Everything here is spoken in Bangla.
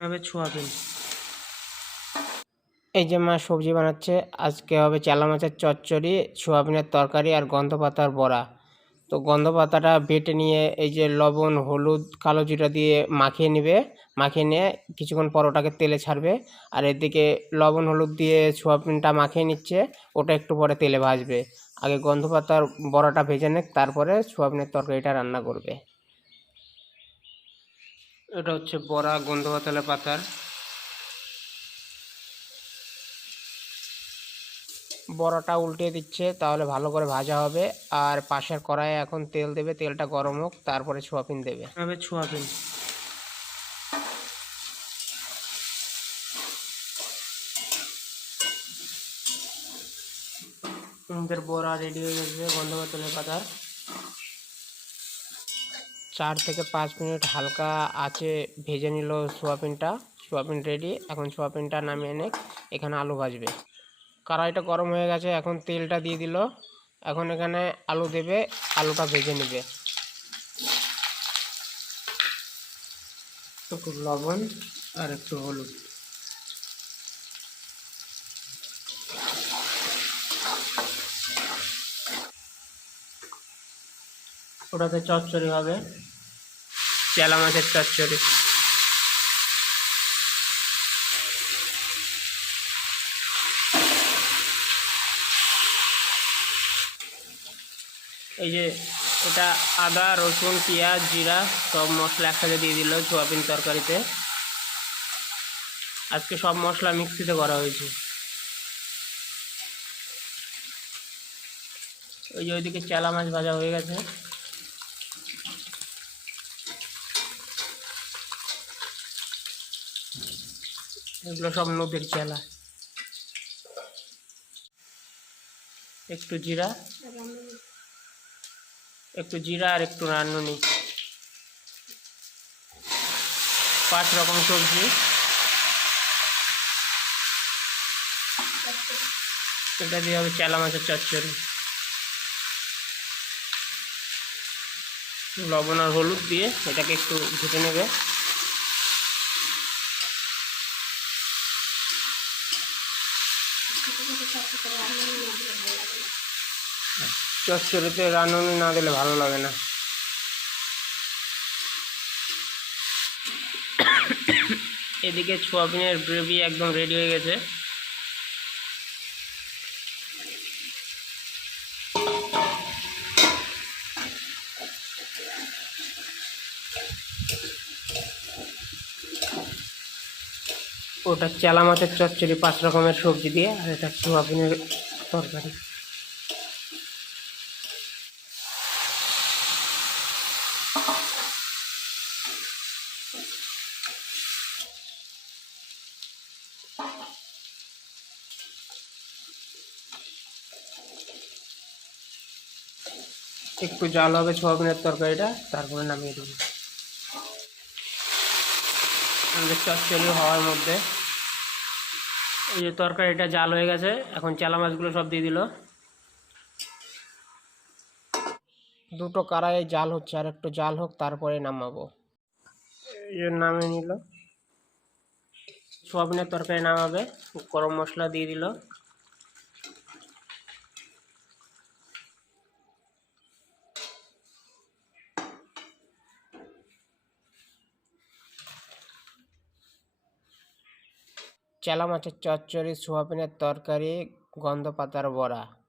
হবে সোয়াবিন এই যে মা সবজি বানাচ্ছে, আজকে হবে চেলা মাছের চচ্চড়ি, সোয়াবিনের তরকারি আর গন্ধ পাতার বড়া। তো গন্ধ পাতাটা বেটে নিয়ে এই যে লবণ, হলুদ, কালো জিরা দিয়ে মাখিয়ে নেবে, মাখিয়ে নিয়ে কিছুক্ষণ পর ওটাকে তেলে ছাড়বে। আর এদিকে লবণ, হলুদ দিয়ে সোয়াবিনটা মাখিয়ে নিচ্ছে, ওটা একটু পরে তেলে ভাজবে। আগে গন্ধ পাতার বড়াটা ভেজে নেক, তারপরে সোয়াবিনের তরকারিটা রান্না করবে। এটা হচ্ছে বড়া গন্ধবাতালে পাতার। বড়াটা উল্টে দিচ্ছে, তাহলে ভালো করে ভাজা হবে। আর পাশের কড়াইয়ে এখন তেল দেবে, তেলটা গরম হোক, তারপরে সোয়াবিন দেবে। হবে আমাদের বড়া রেডি হয়ে গেছে গন্ধ পাতলের পাতার। চার থেকে পাঁচ মিনিট হালকা আছে ভেজে নিল সোয়াবিনটা। সোয়াবিন রেডি এখন সোয়াবিনটা নামিয়ে নে, এখানে আলু ভাজবে। কড়াইটা গরম হয়ে গেছে, এখন তেলটা দিয়ে দিল। এখন এখানে আলু দেবে, আলুটা ভেজে নেবে। একটু লবণ আর একটু হলুদ। ওটাতে চচ্চড়ি হবে। চেলা মাছের চচ্চড়ি। এই যে এটা আদা, রসুন, পেঁয়াজ, জিরা সব মশলা একসাথে দিয়ে দিল সোয়াবিন তরকারিতে। আজকে সব মশলা মিক্সিতে করা হয়েছে। ওই যে ওইদিকে চেলা মাছ ভাজা হয়ে গেছে। এগুলো সব নদীর চেলা একটু জিরা একটু জিরা আর একটু রান্নুনি পাঁচ রকম সবজি। এটা দিয়ে হবে চেলা মাছের চচ্চড়ি। লবণ আর হলুদ দিয়ে এটাকে একটু ঘুটে নেবে। চচ্চড়িতে রাঁধুনি না দিলে ভালো লাগে না। এদিকে সোয়াবিনের গ্রেভি একদম রেডি হয়ে গেছে। ওটা চেলা মাছের চচ্চড়ি, পাঁচ রকমের সবজি দিয়ে, আর এটা সোয়াবিনের তরকারি। একটু জাল হবে সোয়াবিনের তরকারিটা, তারপরে নামিয়ে দেবো। আমাদের চচ্চড়ি হওয়ার মধ্যে। এই যে তরকারিটা জাল হয়ে গেছে, এখন চেলা মাছগুলো সব দিয়ে দিল। দুটো কারায় জাল হচ্ছে, আর একটু জাল হোক, তারপরে নামাবো। এই নামে নিল। সোয়াবিনের তরকারি নামাবে, গরম মশলা দিয়ে দিল। চেলা মাছের চচ্চড়ি সোয়াবিনের তরকারি গন্ধ পাতার বড়া।